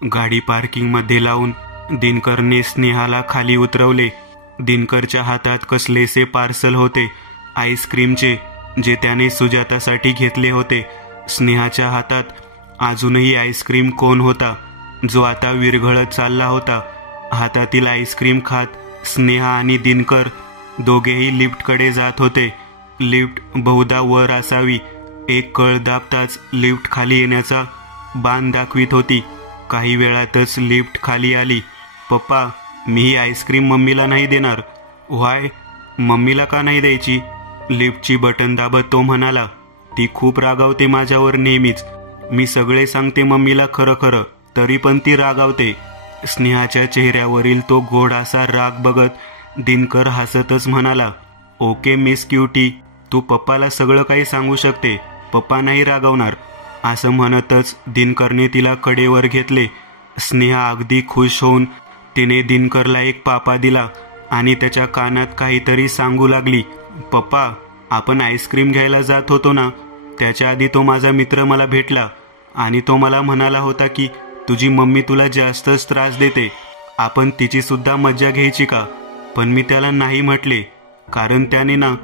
गाडी पार्किंगमध्ये लावून दिनकरने स्नेहाला खाली उतरवले. दिनकरच्या हातात कसलेसे पार्सल होते, आईस्क्रीमचे, जे त्याने सुजातासाठी घेतले होते. स्नेहाच्या हातात अजूनही आईस्क्रीम कोन होता, जो आता विरघळत चालला होता. हातातील आईस्क्रीम खात स्नेहा आणि दिनकर दोघेही लिफ्टकडे जात होते. लिफ्ट बहुधा वर असावी. एक कळ दाबताच लिफ्ट खाली येण्याचा बाण दाखवित होती. काही वेळातच लिफ्ट खाली आली. पप्पा, मी ही आईस्क्रीम मम्मीला नाही देणार. व्हाय? मम्मीला का नाही द्यायची? लिफ्टची बटन दाबत तो म्हणाला. ती खूप रागावते माझ्यावर नेहमीच. मी सगळे सांगते मम्मीला खरं खरं, तरी पण ती रागावते. स्नेहाच्या चेहऱ्यावरील तो गोड असा राग बघत दिनकर हसतच म्हणाला, ओके मिस क्युटी, तू पप्पाला सगळं काही सांगू शकते, पप्पा नाही रागवणार. असं म्हणतच दिनकरने तिला कडेवर घेतले. स्नेहा अगदी खुश होऊन तिने दिनकरला एक पापा दिला आणि त्याच्या कानात काहीतरी सांगू लागली. पप्पा, आपण आईस्क्रीम घ्यायला जात होतो ना, त्याच्या आधी तो माझा मित्र मला भेटला आणि तो मला म्हणाला होता की तुझी मम्मी तुला जास्तच त्रास देते, आपण तिची सुद्धा मज्जा घ्यायची का? पण मी त्याला नाही म्हटले, कारण त्याने ना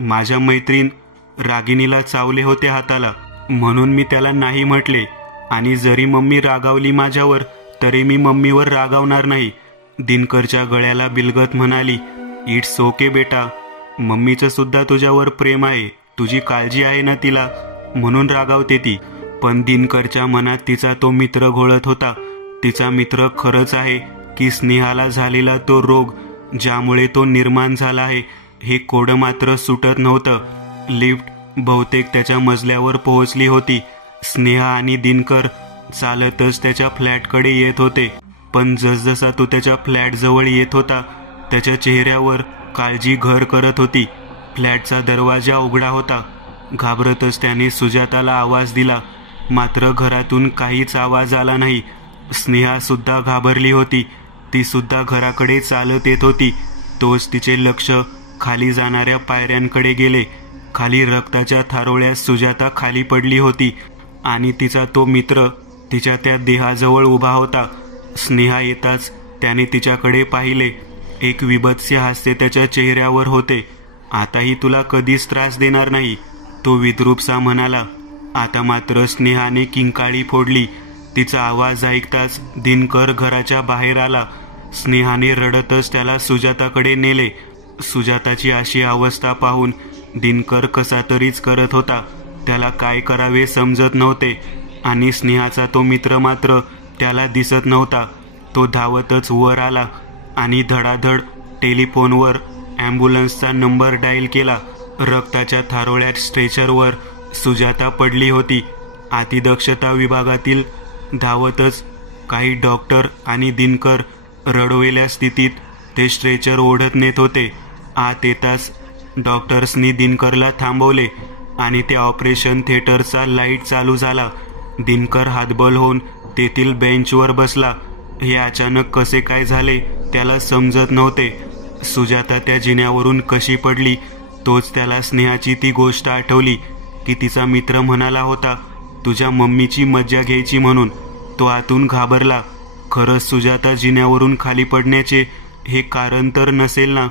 माझ्या मैत्रीण रागिनीला चावले होते हाताला, म्हणून मी त्याला नाही म्हटले. आणि जरी मम्मी रागावली माझ्यावर, तरी मी मम्मीवर रागावणार नाही. दिनकरच्या गळ्याला बिलगत म्हणाली, इट्स ओके बेटा, मम्मीचं सुद्धा तुझ्यावर प्रेम आहे, तुझी काळजी आहे ना तिला, म्हणून रागावते ती. पण दिनकरच्या मनात तिचा तो मित्र घोळत होता. तिचा मित्र खरंच आहे की स्नेहाला झालेला तो रोग ज्यामुळे तो निर्माण झाला आहे, हे कोडं मात्र सुटत नव्हतं. लिफ्ट बहुतेक त्याच्या मजल्यावर पोहोचली होती. स्नेहा आणि दिनकर चालतच त्याच्या फ्लॅटकडे येत होते. पण जसजसा तो त्याच्या फ्लॅटजवळ येत होता, त्याच्या चेहऱ्यावर काळजी घर करत होती. फ्लॅटचा दरवाजा उघडा होता. घाबरतच त्याने सुजाताला आवाज दिला, मात्र घरातून काहीच आवाज आला नाही. स्नेहा सुद्धा घाबरली होती. ती सुद्धा घराकडे चालत येत होती. तोच तिचे लक्ष खाली जाणाऱ्या पायऱ्यांकडे गेले. खाली रक्ताच्या थारोळ्यात सुजाता खाली पडली होती आणि तिचा तो मित्र तिच्या त्या देहाजवळ उभा होता. स्नेहा येताच त्याने तिच्याकडे पाहिले. एक विभत्स हास्य त्याच्या चेहऱ्यावर होते. आताही तुला कधीच त्रास देणार नाही, तो विद्रूपसा म्हणाला. आता मात्र स्नेहाने किंकाळी फोडली. तिचा आवाज ऐकताच दिनकर घराच्या बाहेर आला. स्नेहाने रडतच त्याला सुजाताकडे नेले. सुजाताची अशी अवस्था पाहून दिनकर कसा तरीच करत होता. त्याला काय करावे समजत नव्हते आणि स्नेहाचा तो मित्र मात्र त्याला दिसत नव्हता. तो धावतच वर आला आणि धडाधड टेलिफोनवर ॲम्ब्युलन्सचा नंबर डायल केला. रक्ताच्या थारोळ्यात स्ट्रेचरवर सुजाता पडली होती. अतिदक्षता विभागातील धावतच काही डॉक्टर आणि दिनकर रडवेल्या स्थितीत ते स्ट्रेचर ओढत नेत होते. आत येताच डॉक्टर्सनी दिनकरला थांबवले आणि ते ऑपरेशन थिएटरचा लाईट चालू झाला. दिनकर हातबल होऊन तेथील बेंचवर बसला. हे अचानक कसे काय झाले त्याला समजत नव्हते. सुजाता त्या जिन्यावरून कशी पडली, तोच त्याला स्नेहाची ती गोष्ट आठवली की तिचा मित्र म्हणाला होता तुझ्या मम्मीची मज्जा घ्यायची म्हणून. तो आतून घाबरला. खरंच सुजाता जिन्यावरून खाली पडण्याचे हे कारण तर नसेल ना?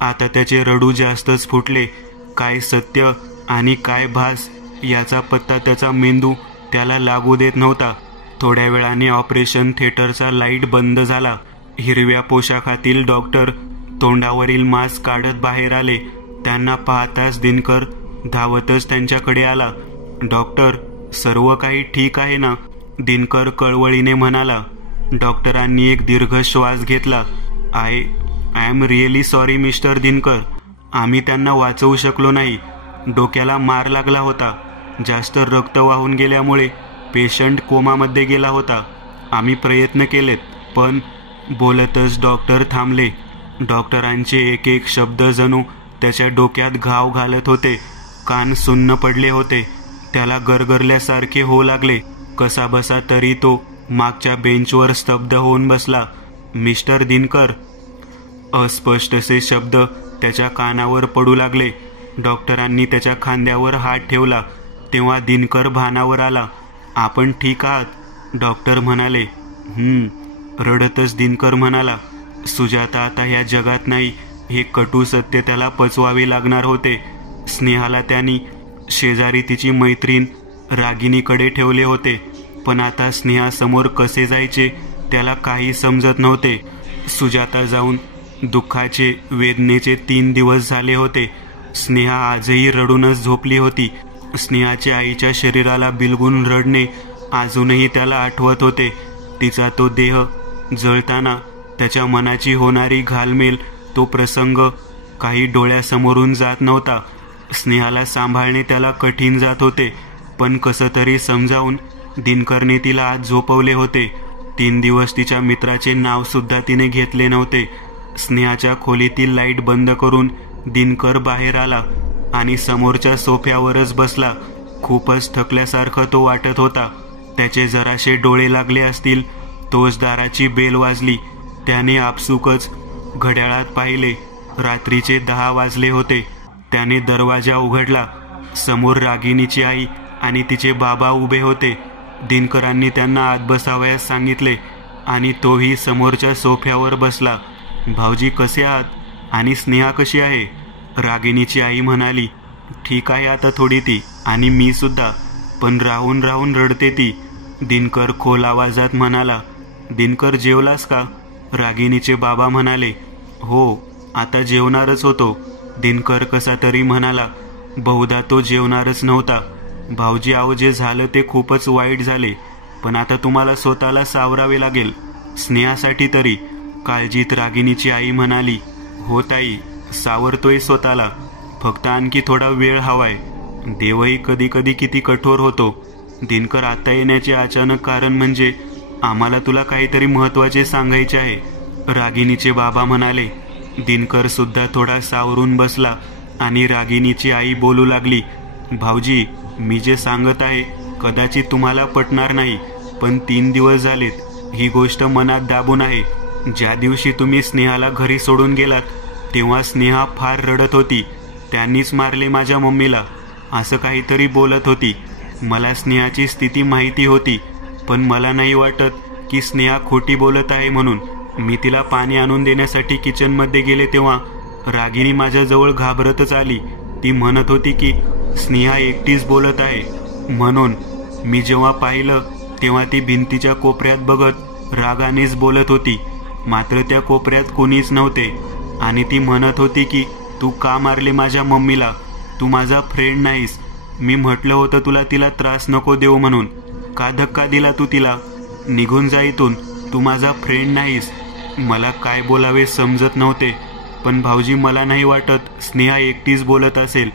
आता त्याचे रडू जास्तच फुटले. काय सत्य आणि काय भास याचा पत्ता त्याचा मेंदू त्याला लागू देत नव्हता. थोड्या वेळाने ऑपरेशन थिएटरचा लाईट बंद झाला. हिरव्या पोशाखातील डॉक्टर तोंडावरील मास्क काढत बाहेर आले. त्यांना पाहताच दिनकर धावतच त्यांच्याकडे आला. डॉक्टर, सर्व काही ठीक आहे ना? दिनकर कळवळीने म्हणाला. डॉक्टरांनी एक दीर्घ श्वास घेतला. I am really sorry mister Dinkar, आम्ही त्यांना वाचवू शकलो नाही. डोक्याला मार लागला होता. जास्त रक्त वाहून गेल्यामुळे पेशंट कोमामध्ये गेला होता. आम्ही प्रयत्न केलेत, पण बोलतच डॉक्टर थांबले. डॉक्टरांचे एक एक शब्द जणू त्याच्या डोक्यात घाव घालत होते. कान सुन्न पडले होते. त्याला गरगरल्यासारखे होऊ लागले. कसाबसा तरी तो मागच्या बेंचवर स्तब्ध होऊन बसला. मिस्टर दिनकर, अस्पष्टसे शब्द त्याच्या कानावर पडू लागले. डॉक्टरांनी त्याच्या खांद्यावर हात ठेवला तेव्हा दिनकर भानावर आला. आपण ठीक आहात? डॉक्टर म्हणाले. रडतच दिनकर म्हणाला, सुजाता आता ह्या जगात नाही हे कटू सत्य त्याला पचवावे लागणार होते. स्नेहाला त्यांनी शेजारी तिची मैत्रीण रागिनीकडे ठेवले होते, पण आता स्नेहासमोर कसे जायचे त्याला काही समजत नव्हते. सुजाता जाऊन दुःखाचे वेदनेचे 3 दिवस झाले होते. स्नेहा आजही रडूनच झोपली होती. स्नेहाच्या आईच्या शरीराला बिलगून रडणे अजूनही त्याला आठवत होते. तिचा तो देह जळताना त्याच्या मनाची होणारी घालमेल, तो प्रसंग काही डोळ्यासमोरून जात नव्हता. स्नेहाला सांभाळणे त्याला कठीण जात होते, पण कसं तरी समजावून दिनकरने तिला आज झोपवले होते. 3 दिवस तिच्या मित्राचे नाव सुद्धा तिने घेतले नव्हते. स्नेहाच्या खोलीतील लाईट बंद करून दिनकर बाहेर आला आणि समोरच्या सोफ्यावरच बसला. खूपच थकल्यासारखं तो वाटत होता. त्याचे जराशे डोळे लागले असतील तोच दाराची बेल वाजली. त्याने आपसुकच घड्याळात पाहिले. रात्रीचे 10 वाजले होते. त्याने दरवाजा उघडला. समोर रागिनीची आई आणि तिचे बाबा उभे होते. दिनकरांनी त्यांना आत बसावयास सांगितले आणि तोही समोरच्या सोफ्यावर बसला. भाऊजी कसे आहात आणि स्नेहा कशी आहे? रागिनीची आई म्हणाली. ठीक आहे आता थोडी ती, आणि मी सुद्धा, पण राहून राहून रडते ती. दिनकर खोल आवाजात म्हणाला. दिनकर जेवलास का? रागिनीचे बाबा म्हणाले. हो, आता जेवणारच होतो. दिनकर कसा तरी म्हणाला. बहुधा तो जेवणारच नव्हता. भाऊजी अहो जे झालं ते खूपच वाईट झाले, पण आता तुम्हाला स्वतःला सावरावे लागेल, स्नेहासाठी तरी. काळजीत रागिनीची आई म्हणाली. हो ताई, सावरतोय स्वतःला, फक्त आणखी थोडा वेळ हवाय. देवही कधी कधी किती कठोर होतो. दिनकर आता येण्याचे अचानक कारण म्हणजे आम्हाला तुला काहीतरी महत्वाचे सांगायचे आहे, रागिनीचे बाबा म्हणाले. दिनकर सुद्धा थोडा सावरून बसला आणि रागिनीची आई बोलू लागली. भाऊजी, मी जे सांगत आहे कदाचित तुम्हाला पटणार नाही, पण 3 दिवस झालेत ही गोष्ट मनात दाबून आहे. ज्या दिवशी तुम्ही स्नेहाला घरी सोडून गेलात तेव्हा स्नेहा फार रडत होती. त्यांनीच मारले माझ्या मम्मीला असं काहीतरी बोलत होती. मला स्नेहाची स्थिती माहिती होती, पण मला नाही वाटत की स्नेहा खोटी बोलत आहे म्हणून. मी तिला पाणी आणून देण्यासाठी किचनमध्ये गेले तेव्हा रागिनी माझ्याजवळ घाबरतच आली. ती म्हणत होती की स्नेहा एकटीच बोलत आहे म्हणून. मी जेव्हा पाहिलं तेव्हा ती भिंतीच्या कोपऱ्यात बघत रागानेच बोलत होती, मात्र त्या कोपऱ्यात कोणीच नव्हते. आणि ती म्हणत होती की तू का मारले माझ्या मम्मीला, तू माझा फ्रेंड नाहीस. मी म्हटलं होतं तुला तिला त्रास नको देऊ म्हणून. का धक्का दिला तू तिला? निघून जा इथून, तू माझा फ्रेंड नाहीस. मला काय बोलावे समजत नव्हते, पण भाऊजी मला नाही वाटत स्नेहा एकटीच बोलत असेल.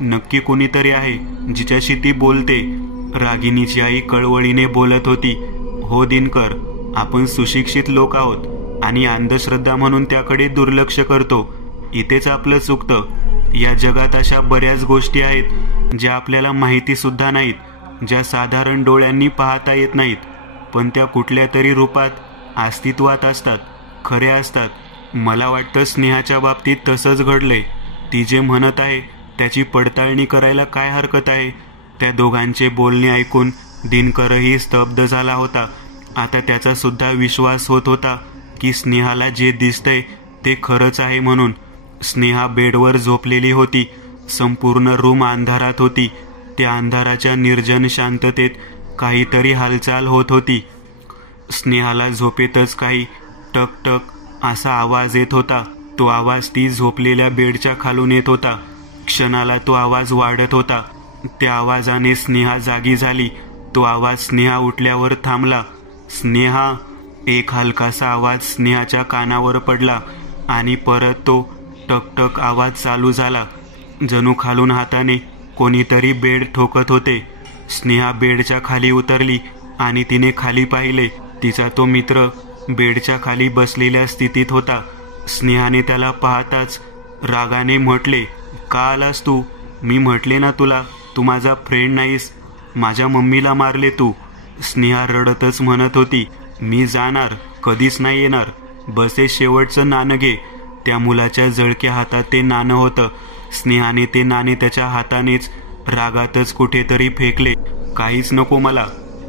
नक्की कोणीतरी आहे जिच्याशी ती बोलते. रागिनीची आई कळवळीने बोलत होती. हो दिनकर, आपण सुशिक्षित लोक आहोत आणि अंधश्रद्धा म्हणून त्याकडे दुर्लक्ष करतो. इथेच आपलं चुकतं. या जगात अशा बऱ्याच गोष्टी आहेत ज्या आपल्याला माहिती सुद्धा नाहीत, ज्या साधारण डोळ्यांनी पाहता येत नाहीत, पण त्या कुठल्या तरी रूपात अस्तित्वात असतात, खऱ्या असतात. मला वाटतं स्नेहाच्या बाबतीत तसंच घडलंय. ती जे म्हणत आहे त्याची पडताळणी करायला काय हरकत आहे? त्या दोघांचे बोलणे ऐकून दिनकरही स्तब्ध झाला होता. आता त्याचा सुद्धा विश्वास होत होता की स्नेहाला जे दिसतंय ते खरंच आहे म्हणून. स्नेहा बेडवर झोपलेली होती. संपूर्ण रूम अंधारात होती. त्या अंधाराच्या निर्जन शांततेत काहीतरी हालचाल होत होती. स्नेहाला झोपेतच काही टक टक असा आवाज येत होता. तो आवाज ती झोपलेल्या बेडच्या खालून येत होता. क्षणाला तो आवाज वाढत होता. त्या आवाजाने स्नेहा जागी झाली. तो आवाज स्नेहा उठल्यावर थांबला. स्नेहा, एक हलकासा आवाज स्नेहाच्या कानावर पडला आणि परत तो टकटक आवाज चालू झाला. जणू खालून हाताने कोणीतरी बेड ठोकत होते. स्नेहा बेडच्या खाली उतरली आणि तिने खाली पाहिले. तिचा तो मित्र बेडच्या खाली बसलेल्या स्थितीत होता. स्नेहाने त्याला पाहताच रागाने म्हटले, का आलास तू? मी म्हटले ना तुला, तू माझा फ्रेंड नाहीस. माझ्या मम्मीला मारले तू. स्नेहा रडतच म्हणत होती, मी जाणार, कधीच नाही येणार. बस हे शेवटचं नाणं घे. त्या मुलाच्या जळक्या हातात ते नाणं होतं. स्नेहाने ते नाणे त्याच्या हातानेच रागातच कुठेतरी फेकले. काहीच नको मला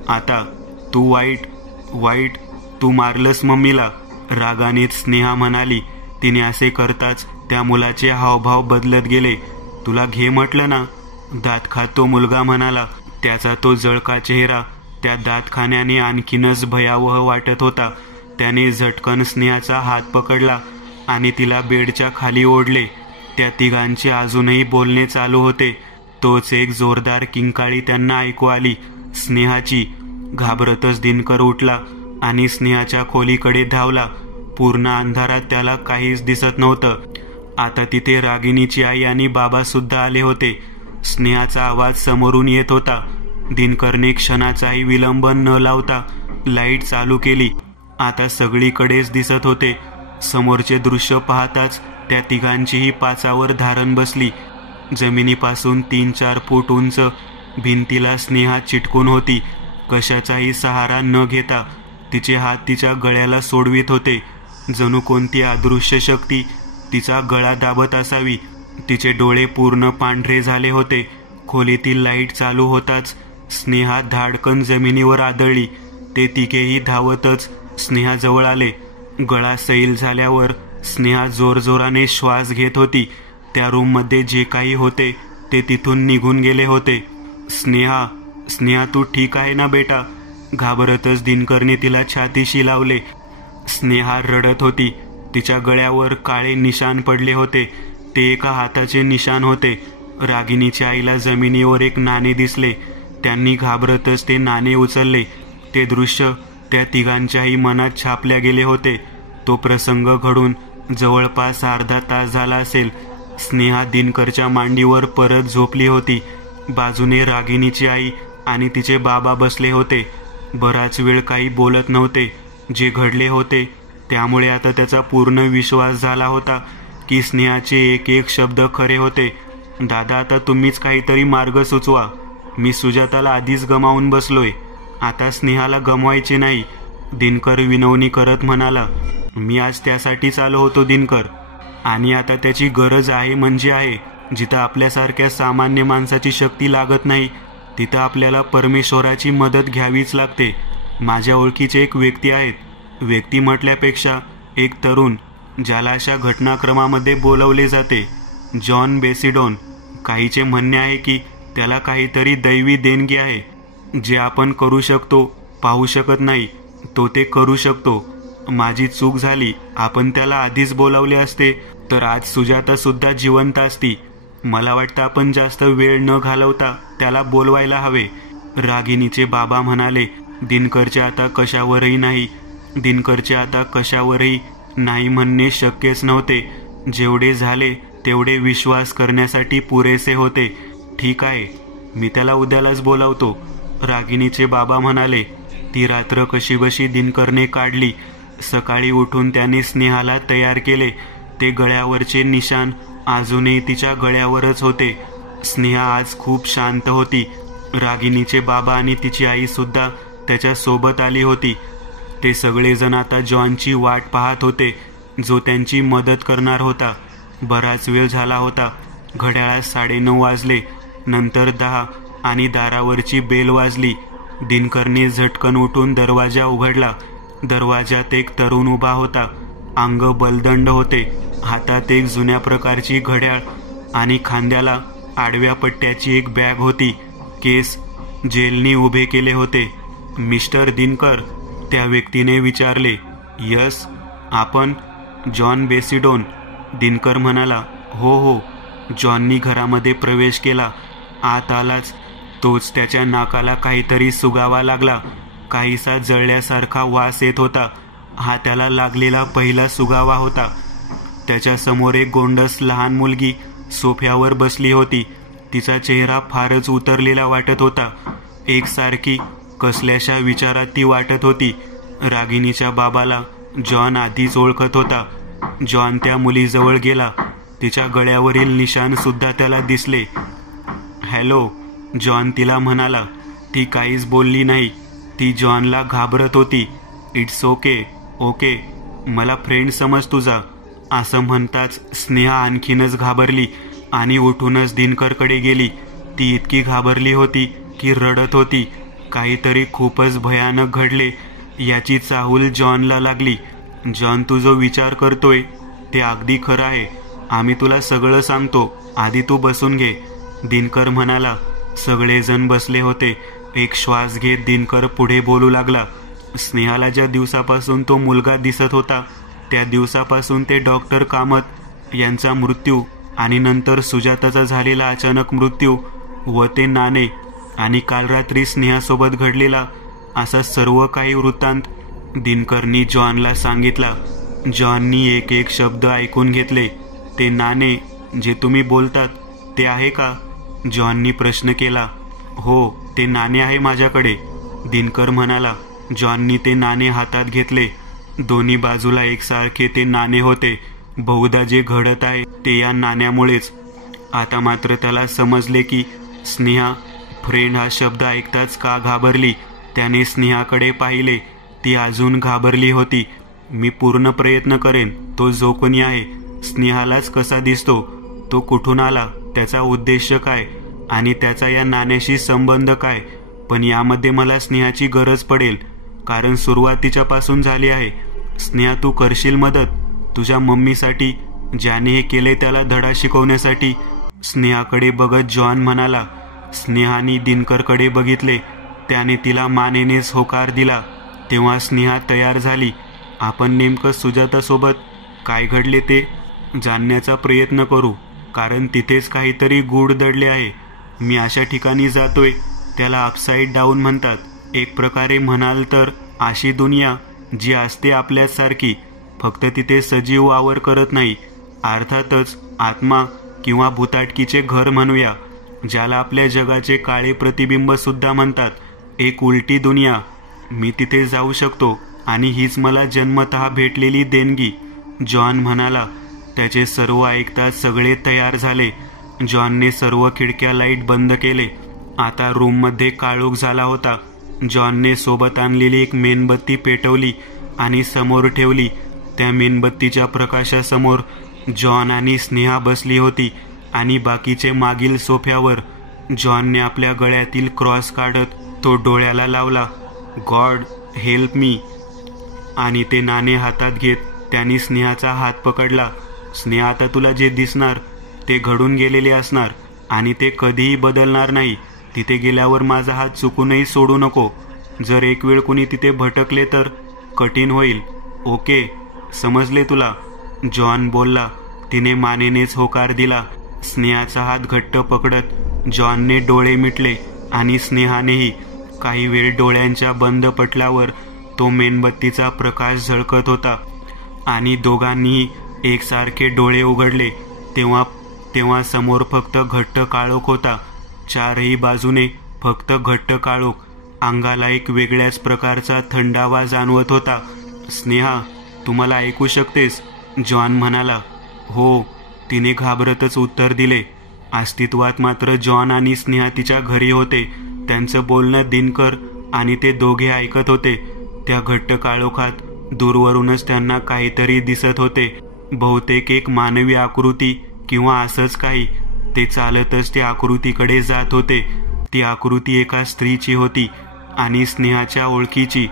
आता. तू वाईट वाईट तू मारलंस मम्मीला, रागानेच स्नेहा म्हणाली. तिने असे करताच त्या मुलाचे हावभाव बदलत गेले. तुला घे म्हटलं ना, दात खात तो मुलगा म्हणाला. त्याचा तो जळका चेहरा त्या दात खाण्याने आणखीनच भयावह वाटत होता. त्याने झटकन स्नेहाचा हात पकडला आणि तिला बेडच्या खाली ओढले. त्या तिघांचे अजूनही बोलणे चालू होते. तोच एक जोरदार किंकाळी त्यांना ऐकू आली, स्नेहाची. घाबरतच दिनकर उठला आणि स्नेहाच्या खोलीकडे धावला. पूर्ण अंधारात त्याला काहीच दिसत नव्हतं. आता तिथे रागिणीची आई आणि बाबा सुद्धा आले होते. स्नेहाचा आवाज समोरून येत होता. दिनकरने क्षणाचाही विलंब न लावता लाईट चालू केली. आता सगळीकडेच दिसत होते. समोरचे दृश्य पाहताच त्या तिघांचीही पाचावर धारण बसली. जमिनीपासून 3-4 फूट उंच भिंतीला स्नेहा चिटकून होती. कशाचाही सहारा न घेता तिचे हात तिच्या गळ्याला सोडवित होते. जणू कोणती अदृश्य शक्ती तिचा गळा दाबत असावी. तिचे डोळे पूर्ण पांढरे झाले होते. खोलीतील लाईट चालू होताच स्नेहा धाडकन जमिनीवर आदळली. ते तिघेही धावतच स्नेहाजवळ आले. गळा सैल झाल्यावर स्नेहा जोरजोराने श्वास घेत होती. त्या रूममध्ये जे काही होते ते तिथून निघून गेले होते. स्नेहा, स्नेहा तू ठीक आहे ना बेटा? घाबरतच दिनकरने तिला छातीशी लावले. स्नेहा रडत होती. तिच्या गळ्यावर काळे निशाण पडले होते. ते एका हाताचे निशाण होते. रागिणीच्या आईला जमिनीवर एक नाणे दिसले. त्यांनी घाबरतच ते नाणे उचलले. ते दृश्य त्या तिघांच्याही मनात छापल्या गेले होते. तो प्रसंग घडून जवळपास अर्धा तास झाला असेल. स्नेहा दिनकरच्या मांडीवर परत झोपली होती. बाजूने रागिणीची आई आणि तिचे बाबा बसले होते. बराच वेळ काही बोलत नव्हते. जे घडले होते त्यामुळे आता त्याचा पूर्ण विश्वास झाला होता की स्नेहाचे एक एक शब्द खरे होते. दादा, आता तुम्हीच काहीतरी मार्ग सुचवा. मी सुजाताला आधीच गमावून बसलोय. आता स्नेहाला गमवायचे नाही, दिनकर विनवणी करत म्हणाला. मी आज त्यासाठीच आलो होतो दिनकर, आणि आता त्याची गरज आहे म्हणजे आहे. जिथं आपल्यासारख्या सामान्य माणसाची शक्ती लागत नाही तिथं आपल्याला परमेश्वराची मदत घ्यावीच लागते. माझ्या ओळखीचे एक व्यक्ती आहेत. व्यक्ती म्हटल्यापेक्षा एक तरुण, ज्याला अशा घटनाक्रमामध्ये बोलवले जाते, जॉन बेसिडोन. काहीचे म्हणणे आहे की त्याला काहीतरी दैवी देणगी आहे. जे आपण करू शकतो, पाहू शकत नाही, तो ते करू शकतो. माझी चूक झाली. आपण त्याला आधीच बोलावले असते तर आज सुजाता सुद्धा जिवंत असती. मला वाटतं आपण जास्त वेळ न घालवता त्याला बोलवायला हवे. रागिणीचे बाबा म्हणाले. दिनकरचे आता कशावरही नाही म्हणणे शक्यच नव्हते. जेवढे झाले तेवढे विश्वास करण्यासाठी पुरेसे होते. ठीक आहे, मी त्याला उद्यालाच बोलावतो, रागिणीचे बाबा म्हणाले. ती रात्र कशीबशी दिनकरने काढली. सकाळी उठून त्याने स्नेहाला तयार केले. ते गळ्यावरचे निशाण अजूनही तिच्या गळ्यावरच होते. स्नेहा आज खूप शांत होती. रागिणीचे बाबा आणि तिची आई सुद्धा त्याच्या सोबत आली होती. ते सगळेजण आता जॉनची वाट पाहत होते, जो त्यांची मदत करणार होता. बराच वेळ झाला होता. घड्याळात 9:30 वाजले, नंतर 10 आणि दारावरची बेल वाजली. दिनकरने झटकन उठून दरवाजा उघडला. दरवाजात एक तरुण उभा होता. अंग बलदंड होते. हातात एक जुन्या प्रकारची घड्याळ आणि खांद्याला आडव्या पट्ट्याची एक बॅग होती. केस जेलनी उभे केले होते. मिस्टर दिनकर, त्या व्यक्तीने विचारले. यस, आपण? जॉन बेसिडोन, दिनकर म्हणाला. हो. जॉननी घरामध्ये प्रवेश केला. आत आलाच तोच त्याच्या नाकाला काहीतरी सुगावा लागला. काहीसा जळल्यासारखा वास येत होता. हा त्याला लागलेला पहिला सुगावा होता. त्याच्या समोर एक गोंडस लहान मुलगी सोफ्यावर बसली होती. तिचा चेहरा फारच उतरलेला वाटत होता. एकसारखी कसल्याशा विचारात ती वाटत होती. रागिणीच्या बाबाला जॉन आधीच ओळखत होता. जॉन त्या मुलीजवळ गेला. तिच्या गळ्यावरील निशाण सुद्धा त्याला दिसले. हॅलो, जॉन तिला म्हणाला. ती काहीच बोलली नाही. ती जॉनला घाबरत होती. इट्स ओके, मला फ्रेंड समज तुझा, असं म्हणताच स्नेहा आणखीनच घाबरली आणि उठूनच दिनकरकडे गेली. ती इतकी घाबरली होती की रडत होती. काहीतरी खूपच भयानक घडले याची चाहूल जॉनला लागली. जॉन, तू जो विचार करतोय ते अगदी खरं आहे. आम्ही तुला सगळं सांगतो, आधी तू बसून घे. दिनकर म्हणाला. सगळेजण बसले होते. एक श्वास घेत दिनकर पुढे बोलू लागला. स्नेहाला ज्या दिवसापासून तो मुलगा दिसत होता त्या दिवसापासून ते डॉक्टर कामत यांचा मृत्यू आणि नंतर सुजाताचा झालेला अचानक मृत्यू व ते नाणे आणि काल रात्री स्नेहासोबत घडलेला असा सर्व काही वृत्तांत दिनकरनी जॉनला सांगितला. जॉननी एक एक शब्द ऐकून घेतले. ते नाणे जे तुम्ही बोलतात ते आहे का? जॉननी प्रश्न केला. हो, ते नाणे आहे माझ्याकडे, दिनकर म्हणाला. जॉननी ते नाणे हातात घेतले. दोन्ही बाजूला एकसारखे ते नाणे होते. बहुधा जे घडत आहे ते या नाण्यामुळेच. आता मात्र त्याला समजले की स्नेहा फ्रेंड हा शब्द ऐकताच का घाबरली. त्याने स्नेहाकडे पाहिले. ती अजून घाबरली होती. मी पूर्ण प्रयत्न करेन. तो जो कोणी आहे, स्नेहालाच कसा दिसतो, तो कुठून आला, त्याचा उद्देश काय आणि त्याचा या नाण्याशी संबंध काय, पण यामध्ये मला स्नेहाची गरज पडेल, कारण सुरुवातीच्यापासून झाली आहे. स्नेहा, तू करशील मदत तुझ्या मम्मीसाठी, ज्याने हे केले त्याला धडा शिकवण्यासाठी. स्नेहाकडे बघत जॉन म्हणाला. स्नेहाने दिनकरकडे बघितले. त्याने तिला मानेनेच होकार दिला. तेव्हा स्नेहा तयार झाली. आपण नेमकं सुजातासोबत काय घडले ते जाणण्याचा प्रयत्न करू, कारण तिथेच काहीतरी गूढ दडले आहे. मी अशा ठिकाणी जातोय त्याला अपसाईड डाऊन म्हणतात. एक प्रकारे म्हणाल तर अशी दुनिया जी असते आपल्यासारखी, फक्त तिथे सजीव वावर करत नाही. अर्थातच आत्मा किंवा भूताटकीचे घर म्हणूया, ज्याला आपल्या जगाचे काळे प्रतिबिंब सुद्धा म्हणतात. एक उलटी दुनिया. मी तिथे जाऊ शकतो आणि हीच मला जन्मतः भेटलेली देणगी, जॉन म्हणाला. त्याचे सर्व ऐकताच सगळे तयार झाले. जॉनने सर्व खिडक्या लाईट बंद केले. आता रूममध्ये काळोख झाला होता. जॉनने सोबत आणलेली एक मेणबत्ती पेटवली आणि समोर ठेवली. त्या मेणबत्तीच्या प्रकाशासमोर जॉन आणि स्नेहा बसली होती आणि बाकीचे मागील सोफ्यावर. जॉनने आपल्या गळ्यातील क्रॉस काढत तो डोळ्याला लावला. God help me. आणि ते नाणे हातात घेत त्यांनी स्नेहाचा हात पकडला. स्नेहा, आता तुला जे दिसणार ते घडून गेलेले असणार आणि ते कधीही बदलणार नाही. तिथे गेल्यावर माझा हात चुकूनही सोडू नको. जर एक वेळ कुणी तिथे भटकले तर कठीण होईल. ओके, समजले तुला? जॉन बोलला. तिने मानेनेच होकार दिला. स्नेहाचा हात घट्ट पकडत जॉनने डोळे मिटले आणि स्नेहानेही. काही वेळ डोळ्यांच्या बंद पटलावर तो मेणबत्तीचा प्रकाश झळकत होता आणि दोघांनीही एकसारखे डोळे उघडले. तेव्हा समोर फक्त घट्ट काळोख होता. चारही बाजूने फक्त घट्ट काळोख. अंगाला एक वेगळ्याच प्रकारचा थंडावा जाणवत होता. स्नेहा, तू मला ऐकू शकतेस? जॉन म्हणाला. हो, तिने घाबरतच उत्तर दिले. अस्तित्वात मात्र जॉन आणि स्नेहा तिच्या घरी होते. त्यांचं बोलणं दिनकर आणि ते दोघे ऐकत होते. त्या घट्ट काळोखात दूरवरूनच त्यांना काहीतरी दिसत होते. बहुतेक एक मानवी आकृती किंवा असंच काही. ते चालतच त्या आकृतीकडे जात होते. ती आकृती एका स्त्रीची होती आणि स्नेहाच्या ओळखीची.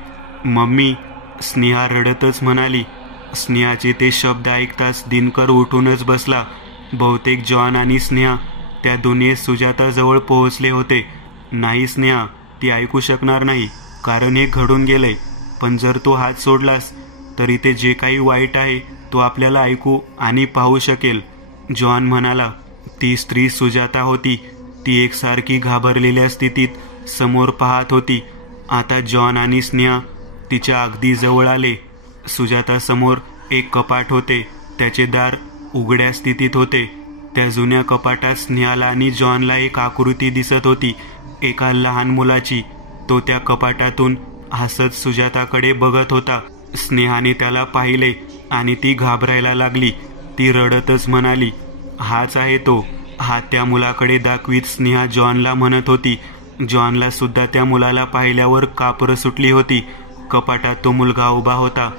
मम्मी, स्नेहा रडतच म्हणाली. स्नेहाचे ते शब्द ऐकताच दिनकर उठूनच बसला. बहुतेक जॉन आणि स्नेहा त्या दोन्ही सुजाताजवळ पोहोचले होते. नाही स्नेहा, ती ऐकू शकणार नाही, कारण हे घडून गेलंय. पण जर तो हात सोडलास तर इथे जे काही वाईट आहे तो आपल्याला ऐकू आणि पाहू शकेल, जॉन म्हणाला. ती स्त्री सुजाता होती. ती एकसारखी घाबरलेल्या स्थितीत समोर पाहत होती. आता जॉन आणि स्नेहा तिच्या अगदी जवळ आले. सुजातासमोर एक कपाट होते. त्याचे दार उघड्या स्थितीत होते. त्या जुन्या कपाटात स्नेहाला आणि जॉनला एक आकृती दिसत होती, एका लहान मुलाची. तो त्या कपाटातून हसत सुजाताकडे बघत होता. स्नेहाने त्याला पाहिले आणि ती घाबरायला लागली. ती रडतच म्हणाली, हाच आहे तो. हात त्या मुलाकडे दाखवीत स्नेहा जॉनला म्हणत होती. जॉनला सुद्धा त्या मुलाला पाहिल्यावर कापरं सुटली होती. कपाटात तो मुलगा उभा होता.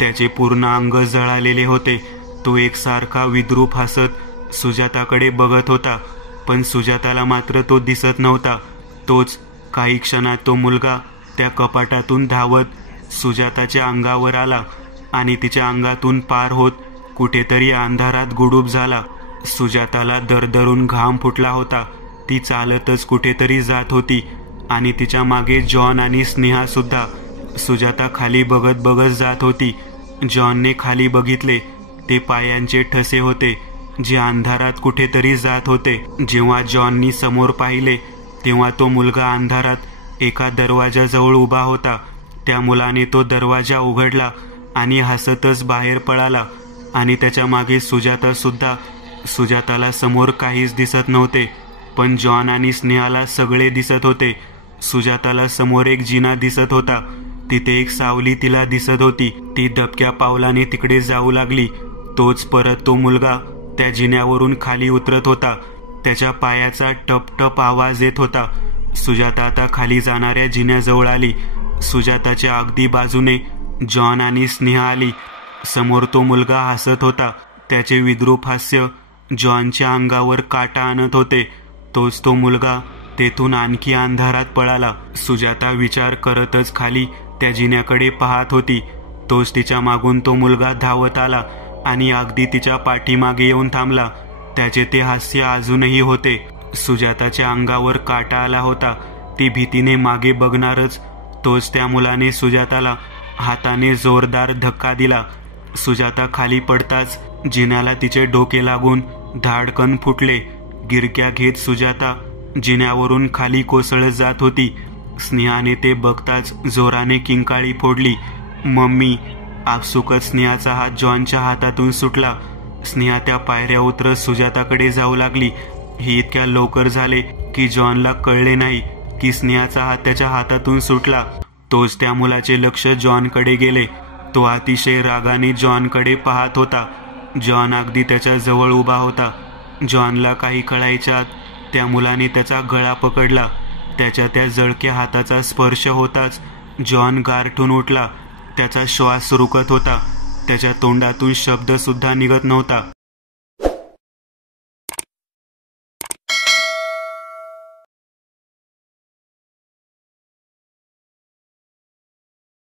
त्याचे पूर्ण अंग जळालेले होते. तो एकसारखा विद्रूप हसत सुजाताकडे बघत होता, पण सुजाताला मात्र तो दिसत नव्हता. तोच काही क्षणात तो मुलगा त्या कपाटातून धावत सुजाताच्या अंगावर आला आणि तिच्या अंगातून पार होत कुठेतरी अंधारात गुडूप झाला. सुजाताला दरदरून घाम फुटला होता. ती चालतच कुठेतरी जात होती आणि तिच्या मागे जॉन आणि स्नेहा सुद्धा. सुजाता खाली बघत बघत जात होती. जॉनने खाली बघितले. ते पायांचे ठसे होते जे अंधारात कुठेतरी जात होते. जेव्हा जॉननी समोर पाहिले तेव्हा तो मुलगा अंधारात एका दरवाजाजवळ उभा होता. त्या मुलाने तो दरवाजा उघडला आणि हसतच बाहेर पळाला आणि त्याच्या मागे सुजाता सुद्धा. सुजाताला समोर काहीच दिसत नव्हते, पण जॉन आणि स्नेहाला सगळे दिसत होते. सुजाताला समोर एक जिना दिसत होता. तिथे एक सावली तिला दिसत होती. ती दबक्या पावलाने तिकडे जाऊ लागली. तोच परत तो मुलगा त्या जिन्यावरून खाली उतरत होता. त्याच्या पायाचा टप टप आवाज येत होता. सुजाता आता खाली जाणाऱ्या जिन्याजवळ आली. सुजाताच्या अगदी बाजूने जॉन आणि स्नेहा आली. समोर तो मुलगा हसत होता. त्याचे विद्रूप हास्य जॉनच्या अंगावर काटा आणत होते. तोच तो मुलगा तेथून आणखी अंधारात पळाला. सुजाता विचार करतच खाली त्या जिन्याकडे पाहत होती. तोच तिच्या मागून तो मुलगा धावत आला आणि अगदी तिच्या पाठीमागे येऊन थांबला. त्याचे ते हास्य अजूनही होते. सुजाताच्या अंगावर काटा आला होता. ती भीतीने मागे बघणारच तोच त्या मुलाने सुजाताला हाताने जोरदार धक्का दिला. सुजाता खाली पडताच जिन्याला तिचे डोके लागून धाडकन फुटले. गिरक्या घेत सुजाता जिन्यावरून खाली कोसळत जात होती. स्नेहाने ते बघताच जोराने किंकाळी फोडली. मम्मी! आपसुकच स्नेहाचा हात जॉनच्या हातातून सुटला. स्नेहा त्या पायऱ्या उतरत सुजाताकडे जाऊ लागली. हे इतक्या लवकर झाले की जॉनला कळले नाही की स्नेहाचा हात त्याच्या हातातून सुटला. तोच त्या मुलाचे लक्ष जॉनकडे गेले. तो अतिशय रागाने जॉनकडे पाहत होता. जॉन अगदी त्याच्या जवळ उभा होता. जॉनला काही कळायच्या आत त्या मुलाने त्याचा गळा पकडला. त्याच्या त्या जळक्या हाताचा स्पर्श होताच जॉन गारठून उठला. त्याचा श्वास रुकत होता. त्याच्या तोंडातून शब्द सुद्धा निघत नव्हता.